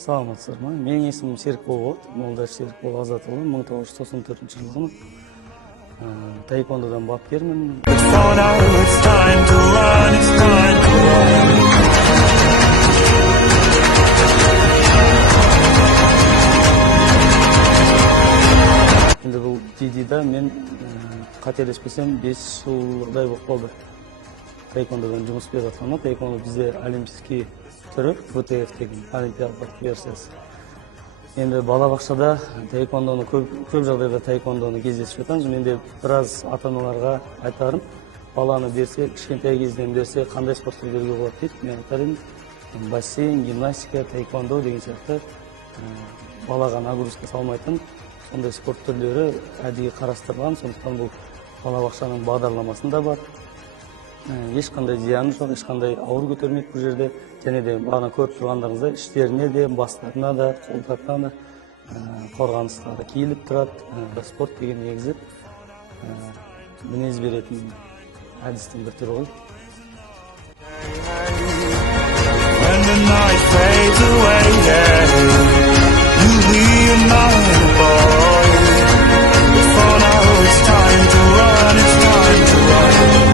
Саламатсыздар ма? Менің есімім Серікбол, Молдаш Серікбол Азатұлы, 1994 жылғымын. Таеквондодан бапкермін. Енді бұл DD-да мен қателеспесем 5 жылдай болып қалды. Таеквондодан жұмыс істеп жатқаныма. Таеквондо бізде олимпийский түрі, ВТФ деген олимпиадалық версиясы. Енді балабақшада таеквондоны көп жағдайда таеквондоны кездесіп жатамыз. Менде біраз ата-аналарға айтарым, баланы берсе, кішкентай кезден берсе, қандай спорт түрлерге болады дейді. Мен айтар едім, бассейн, гимнастика, таеквондо деген сияқты балаға нагрузка салмайтын сондай спорт түрлері әдейі қарастырылған. Сондықтан бұл балабақшаның бағдарламасында бар. Ешқандай зияны жоқ, ешқандай ауыр көтермейді бұл жерде. Және де бағана көріп тұрғандарыңыздай іштеріне де, бастарына да, қолдарына да қорғаныстары киіліп тұрады. Спорт деген негізі мінез беретін әдістің бір түрі ғой.